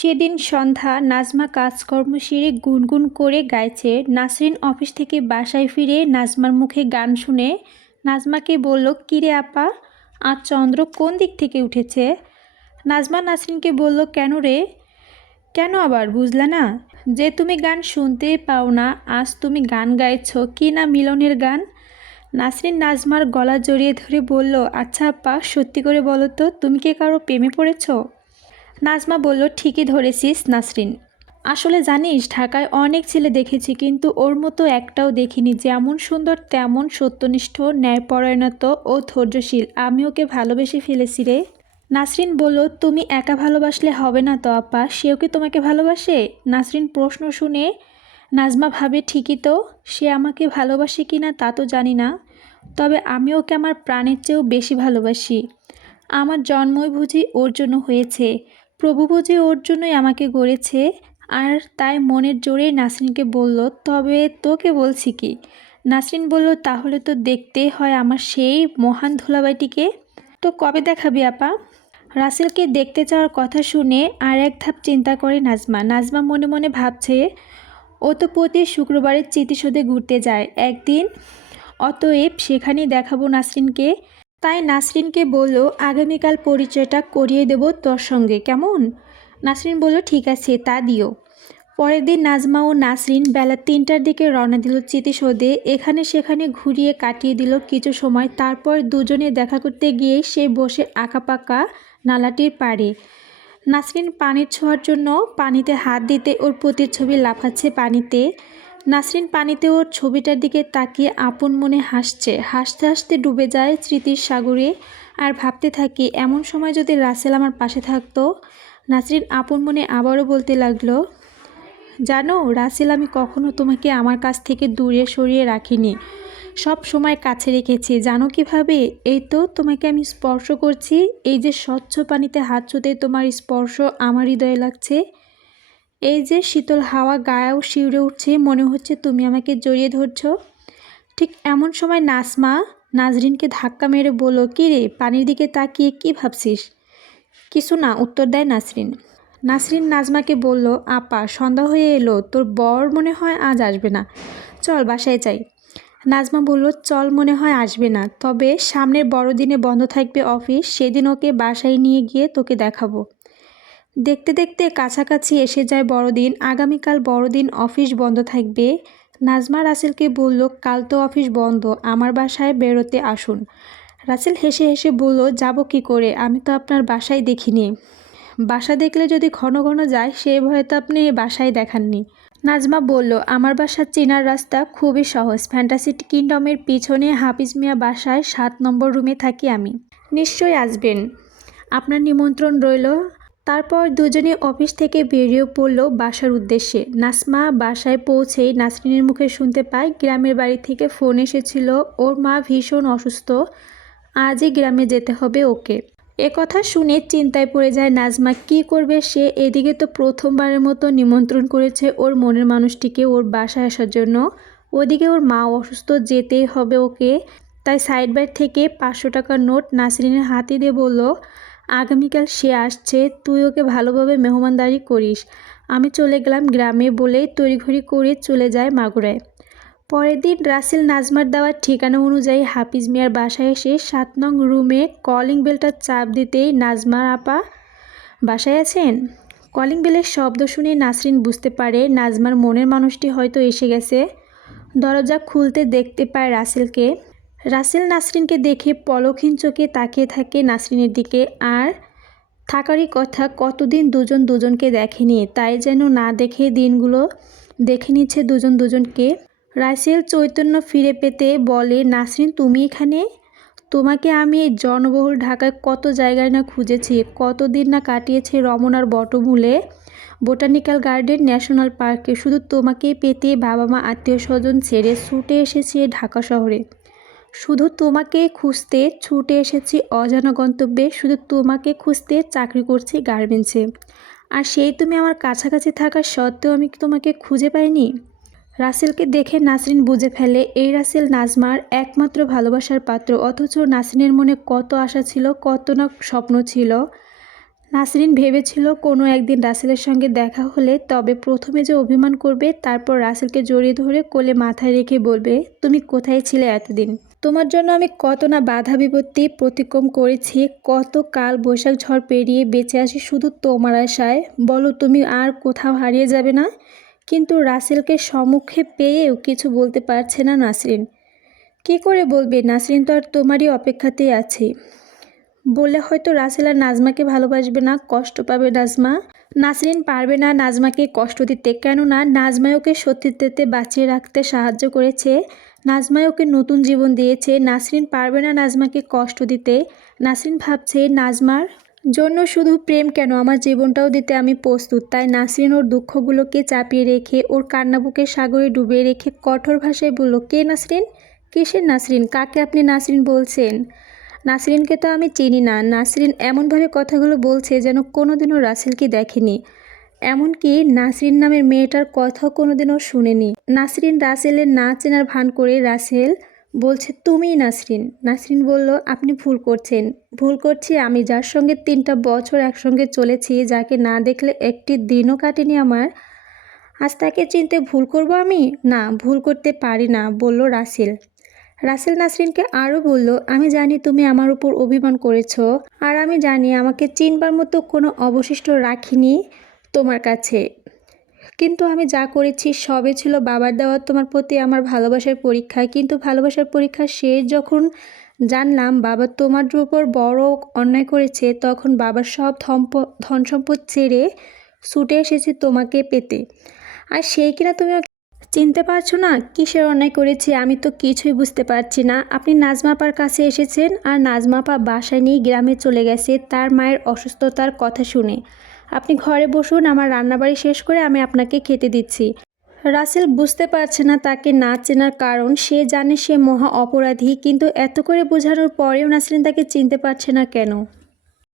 সেদিন সন্ধ্যা নাজমা কাজকর্ম সেরে গুনগুন করে গাইছে। নাসরিন অফিস থেকে বাসায় ফিরে নাজমার মুখে গান শুনে নাজমাকে বলল, কিরে আপা, আজ চন্দ্র কোন দিক থেকে উঠেছে? নাজমা নাসরিনকে বলল, কেন রে? কেন আবার বুঝলা না? যে তুমি গান শুনতেই পাও না, আজ তুমি গান গাইছ কি না মিলনের গান? নাসরিন নাজমার গলা জড়িয়ে ধরে বলল, আচ্ছা আপা, সত্যি করে বলো তো, তুমি কি কারো প্রেমে পড়েছ? নাজমা বলল, ঠিকই ধরেছিস নাসরিন। আসলে জানিস, ঢাকায় অনেক ছেলে দেখেছি, কিন্তু ওর মতো একটাও দেখিনি। যেমন সুন্দর তেমন সত্যনিষ্ঠ, ন্যায়পরায়ণত ও ধৈর্যশীল। আমি ওকে ভালোবেসে ফেলেছি রে। নাসরিন বলল, তুমি একা ভালোবাসলে হবে না তো আপা, সেও কি তোমাকে ভালোবাসে? নাসরিন প্রশ্ন শুনে নাজমা ভাবে, ঠিকই তো, সে আমাকে ভালোবাসে কি না তা তো জানি না, তবে আমি ওকে আমার প্রাণের চেয়েও বেশি ভালোবাসি। আমার জন্মই বুঝি ওর জন্য হয়েছে, প্রভু বুঝি ওর জন্যই আমাকে গড়েছে। আর তাই মনের জোরেই নাসরিনকে বলল, তবে তোকে বলছি কি? নাসরিন বলল, তাহলে তো দেখতেই হয় আমার সেই মহান ধুলাবাইটিকে। তো কবে দেখাবি আপা? রাসেলকে দেখতে যাওয়ার কথা শুনে আর এক ধাপ চিন্তা করে নাজমা। নাজমা মনে মনে ভাবছে, ও তো প্রতি শুক্রবারে স্মৃতিসৌধে ঘুরতে যায় একদিন, অতএব সেখানেই দেখাবো নাসরিনকে। তাই নাসরিনকে বলল, আগামীকাল পরিচয়টা করিয়ে দেব তোর সঙ্গে, কেমন? নাসরিন বলল, ঠিক আছে, তা দিও। পরের দিন নাজমা ও নাসরিন বেলা 3টার দিকে রওনা দিল স্মৃতিসৌধে। এখানে সেখানে ঘুরিয়ে কাটিয়ে দিল কিছু সময়। তারপর দুজনে দেখা করতে গিয়ে সে বসে আঁকাপাকা নালাটির পাড়ে। নাসরিন পানির ছোঁয়ার জন্য পানিতে হাত দিতে ওর প্রতিচ্ছবি লাফাচ্ছে পানিতে। নাসরিন পানিতে ওর ছবিটার দিকে তাকিয়ে আপন মনে হাসছে। হাসতে হাসতে ডুবে যায় স্মৃতির সাগরে। আর ভাবতে থাকি, এমন সময় যদি রাসেল আমার পাশে থাকতো। নাসরিন আপন মনে আবারও বলতে লাগলো, জানো রাসেল, আমি কখনো তোমাকে আমার কাছ থেকে দূরে সরিয়ে রাখিনি, সব সময় কাছে রেখেছি। জানো কিভাবে? এই তো তোমাকে আমি স্পর্শ করছি। এই যে স্বচ্ছ পানিতে হাত ছুঁতে তোমার স্পর্শ আমার হৃদয়ে লাগছে। এই যে শীতল হাওয়া গায়েও শিউরে উঠছে, মনে হচ্ছে তুমি আমাকে জড়িয়ে ধরছ। ঠিক এমন সময় নাজমা নাজরিনকে ধাক্কা মেরে বলল, কী রে, পানির দিকে তাকিয়ে কি ভাবছিস? কিছু না, উত্তর দেয় নাসরিন। নাসরিন নাজমাকে বলল, আপা, সন্ধ্যা হয়ে এলো, তোর বর মনে হয় আজ আসবে না, চল বাসায় যাই। নাজমা বলল, চল, মনে হয় আসবে না, তবে সামনের বড়দিনে বন্ধ থাকবে অফিস, সেদিন ওকে বাসায় নিয়ে গিয়ে তোকে দেখাবো। দেখতে দেখতে কাছাকাছি এসে যায় বড়দিন। আগামীকাল বড়দিন, অফিস বন্ধ থাকবে। নাজমা রাসেলকে বলল, কাল তো অফিস বন্ধ, আমার বাসায় বেরোতে আসুন। রাসেল হেসে হেসে বলল, যাব কি করে, আমি তো আপনার বাসায় দেখিনি। বাসা দেখলে যদি ঘন ঘন যায়, সে ভয়ে তো আপনি বাসায় দেখাননি। নাজমা বলল, আমার বাসা চেনার রাস্তা খুবই সহজ, ফ্যান্টাসি কিংডমের পিছনে হাফিজ মিয়া বাসায় 7 নম্বর রুমে থাকি আমি। নিশ্চয়ই আসবেন, আপনার নিমন্ত্রণ রইল। তারপর দুজনে অফিস থেকে বেরিয়ে পড়ল বাসার উদ্দেশ্যে। নাজমা বাসায় পৌঁছেই নাসরিনের মুখে শুনতে পায়, গ্রামের বাড়ি থেকে ফোন এসেছিল, ওর মা ভীষণ অসুস্থ, আজই গ্রামে যেতে হবে ওকে। কথা শুনে চিন্তায় পড়ে যায় নাজমা, কী করবে সে? এদিকে তো প্রথমবারের মতো নিমন্ত্রণ করেছে ওর মনের মানুষটিকে ওর বাসায় আসার জন্য, ওদিকে ওর মা অসুস্থ, যেতেই হবে ওকে। তাই সাইড বাইট থেকে 500 টাকার নোট নাসরিনের হাতে দিয়ে বলল, আগামীকাল সে আসছে, তুই ওকে ভালোভাবে মেহমানদারি করিস। আমি চলে গেলাম গ্রামে বলেই তড়িঘড়ি করে চলে যায় মাগুরায়। পরের দিন রাসেল নাজমার দেওয়ার ঠিকানা অনুযায়ী হাফিজ মিয়ার বাসায় এসে 7 নং রুমে কলিং বেলটা চাপ দিতেই, নাজমার আপা বাসায় আছেন? কলিং বেলের শব্দ শুনে নাসরিন বুঝতে পারে নাজমার মনের মানুষটি হয়তো এসে গেছে। দরজা খুলতে দেখতে পায় রাসেলকে। রাসেল নাসরিনকে দেখে পলকহীন চোখে তাকিয়ে থাকে নাসরিনের দিকে। আর থাকারই কথা, কতদিন দুজন দুজনকে দেখেনি, তাই যেন না দেখে দিনগুলো দেখে নিচ্ছে দুজন দুজনকে। রাসেল চৈতন্য ফিরে পেতে বলে, নাসরিন, তুমি এখানে? তোমাকে আমি এই জনবহুল ঢাকায় কত জায়গায় না খুঁজেছি, কতদিন না কাটিয়েছি রমনার বটমূলে, বোটানিক্যাল গার্ডেন, ন্যাশনাল পার্কে। শুধু তোমাকেই পেতে বাবা মা আত্মীয় স্বজন ছেড়ে ছুটে এসেছি ঢাকা শহরে। শুধু তোমাকে খুঁজতে ছুটে এসেছি অজানা গন্তব্যে। শুধু তোমাকে খুঁজতে চাকরি করছি গার্মেন্টসে। আর সেই তুমি আমার কাছাকাছি থাকা সত্ত্বেও আমি তোমাকে খুঁজে পাইনি। রাসেলকে দেখে নাসরিন বুঝে ফেলে, এই রাসেল নাজমার একমাত্র ভালোবাসার পাত্র। অথচ নাসরিনের মনে কত আশা ছিল, কত না স্বপ্ন ছিল। নাসরিন ভেবেছিল কোনো একদিন রাসেলের সঙ্গে দেখা হলে তবে প্রথমে যে অভিমান করবে, তারপর রাসেলকে জড়িয়ে ধরে কোলে মাথায় রেখে বলবে, তুমি কোথায় ছিলে এতদিন? তোমার জন্য আমি কত না বাধা বিপত্তি প্রতিক্রম করেছি, কত কাল বৈশাখ ঝড় পেরিয়ে বেঁচে আসি শুধু তোমার আশায়। বলো তুমি আর কোথাও হারিয়ে যাবে না? কিন্তু রাসেলকে সম্মুখে পেয়েও কিছু বলতে পারছে না নাসরিন। কী করে বলবে? নাসরিন তো আর তোমারই অপেক্ষাতেই আছে। বললে হয়তো রাসেল আর নাজমাকে ভালোবাসবে না, কষ্ট পাবে নাজমা। নাসরিন পারবে না নাজমাকে কষ্ট দিতে, কেননা নাজমাই ওকে সত্যিতে বাঁচিয়ে রাখতে সাহায্য করেছে, নাজমাই ওকে নতুন জীবন দিয়েছে। নাসরিন পারবে না নাজমাকে কষ্ট দিতে। নাসরিন ভাবছে নাজমার জন্য শুধু প্রেম কেন, আমার জীবনটাও দিতে আমি প্রস্তুত। তাই নাসরিন ওর দুঃখগুলোকে চাপিয়ে রেখে, ওর কান্নাবুকের সাগরে ডুবিয়ে রেখে কঠোর ভাষায় বলল, কে নাসরিন? কিসের নাসরিন? কাকে আপনি নাসরিন বলছেন? নাসরিনকে তো আমি চিনি না। নাসরিন এমনভাবে কথাগুলো বলছে যেন কোনোদিনও রাসেলকে দেখেনি, এমনকি নাসরিন নামের মেয়েটার কথাও কোনোদিনও শুনেনি। নাসরিন রাসেলের না চেনার ভান করে রাসেল বলছে, তুমিই নাসরিন। নাসরিন বলল, আপনি ভুল করছেন। ভুল করছি আমি, যার সঙ্গে 3টা বছর একসঙ্গে চলেছি, যাকে না দেখলে একটি দিনও কাটেনি আমার। আজ তাকে চিনতে ভুল করব আমি? না, ভুল করতে পারি না, বলল রাসেল। রাসেল নাসরিনকে আরও বলল, আমি জানি তুমি আমার উপর অভিমান করেছ, আর আমি জানি আমাকে চিনবার মতো কোনো অবশিষ্ট রাখিনি তোমার কাছে, কিন্তু আমি যা করেছি সবই ছিল বাবার দেওয়া তোমার প্রতি আমার ভালোবাসার পরীক্ষা। কিন্তু ভালোবাসার পরীক্ষা শেষ যখন জানলাম বাবা তোমার উপর বড় অন্যায় করেছে, তখন বাবার সব ধন সম্পদ ছেড়ে ছুটে এসেছি তোমাকে পেতে। আর সেই কিনা তুমি চিনতে পারছো না? কিসের অন্যায় করেছি আমি তো কিছুই বুঝতে পারছি না। আপনি নাজমা আপার কাছে এসেছেন, আর নাজমা আপা বাসায় নিয়ে গ্রামে চলে গেছে তার মায়ের অসুস্থতার কথা শুনে। আপনি ঘরে বসুন, আমার রান্নাবাড়ি শেষ করে আমি আপনাকে খেতে দিচ্ছি। রাসেল বুঝতে পারছে না তাকে না চেনার কারণ। সে জানে সে মহা অপরাধী, কিন্তু এত করে বোঝানোর পরেও নাসরিন তাকে চিনতে পারছে না কেন?